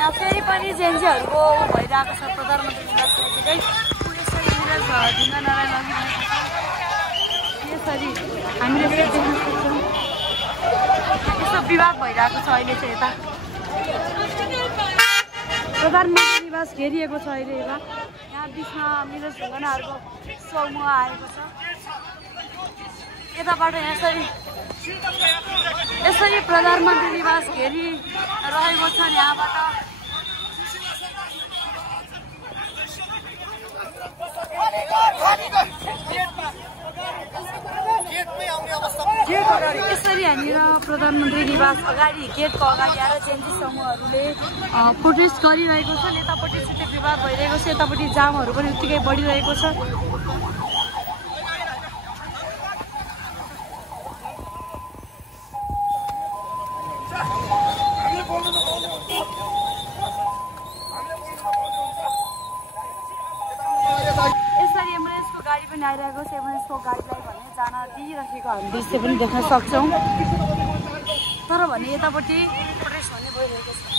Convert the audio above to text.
यहाँ फेरि पनि जेएनजीहरूको भइरहेको छ प्रधानमन्त्री निवास नजिकै यसरी ढुङ्गा नारा लगिरहेको छ। यसरी हामीले देख्न सक्छौँ यस्तो विवाद भइरहेको छ अहिले चाहिँ यता प्रधानमन्त्री निवास घेरिएको छ अहिले यता यहाँ बिचमा मिरज ढुङ्गानाहरूको समूह आएको छ। यताबाट यसरी प्रधानमन्त्री निवास घेरिरहेको छ। यहाँबाट यसरी यहाँनिर प्रधानमन्त्री निवास अगाडि गेटको अगाडि आएर जेएनजी समूहहरूले प्रोटेस्ट गरिरहेको छन्। यतापट्टि छिटै विवाद भइरहेको छ, यतापट्टि जामहरू पनि उत्तिकै बढिरहेको छ। यसरी एम्बुलेन्सको गाडी पनि आइरहेको छ। एम्बुलेन्सको गाडीलाई भने जान दिइरहेको हामी दृश्य पनि देख्न सक्छौँ। तर भने यतापट्टि प्रोटेस्ट भन्ने भइरहेको छ।